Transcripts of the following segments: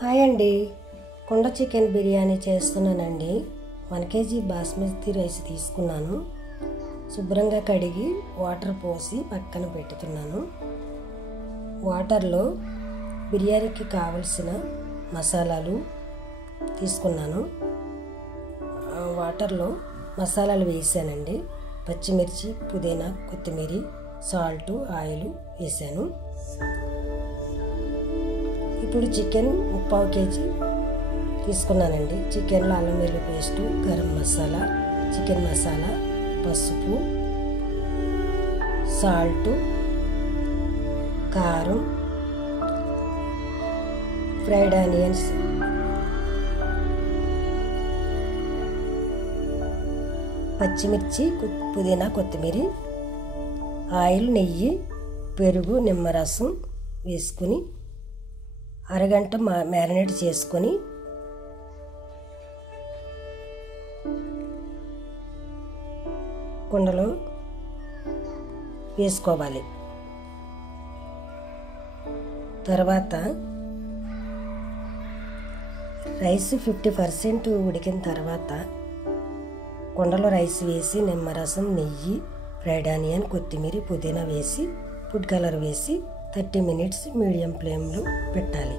Hi అండి, కుండ chicken biryani చేస్తున్నానండి. 1 kg బాస్మతి రైస్ తీసుకున్నాను. శుభ్రంగా కడిగి వాటర్ పోసి పక్కన పెట్టుతున్నాను. వాటర్లో బిర్యానీకి కావలసిన మసాలాలు తీసుకున్నాను. వాటర్లో మసాలాలు వేసానండి. పచ్చిమిర్చి, పుదీనా, కొత్తిమీర, సాల్ట్, ఆయిల్ వేసాను. ఇప్పుడు చికెన్ 1/4 kg తీసుకున్నానండి. చికెన్లో అల్లం వెల్లుల్లి పేస్టు, గరం మసాలా, చికెన్ మసాలా, పసుపు, సాల్ట్, కారం, ఫ్రైడ్ ఆనియన్స్, పచ్చిమిర్చి, పుదీనా, కొత్తిమీర, ఆయిల్, నెయ్యి, పెరుగు, నిమ్మరసం వేసుకుని అరగంట మ్యారినేట్ చేసుకొని కుండలో వేసుకోవాలి. తర్వాత రైస్ 50% ఉడికిన తర్వాత కుండలో రైస్ వేసి నిమ్మరసం, నెయ్యి, ఫ్రైడ్ ఆనియన్, కొత్తిమీర, పుదీనా వేసి ఫుడ్ కలర్ వేసి 30 minutes మీడియం ఫ్లేమ్లో పెట్టాలి.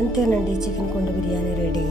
అంతేనండి, చికెన్ కుండ బిర్యానీ రెడీ.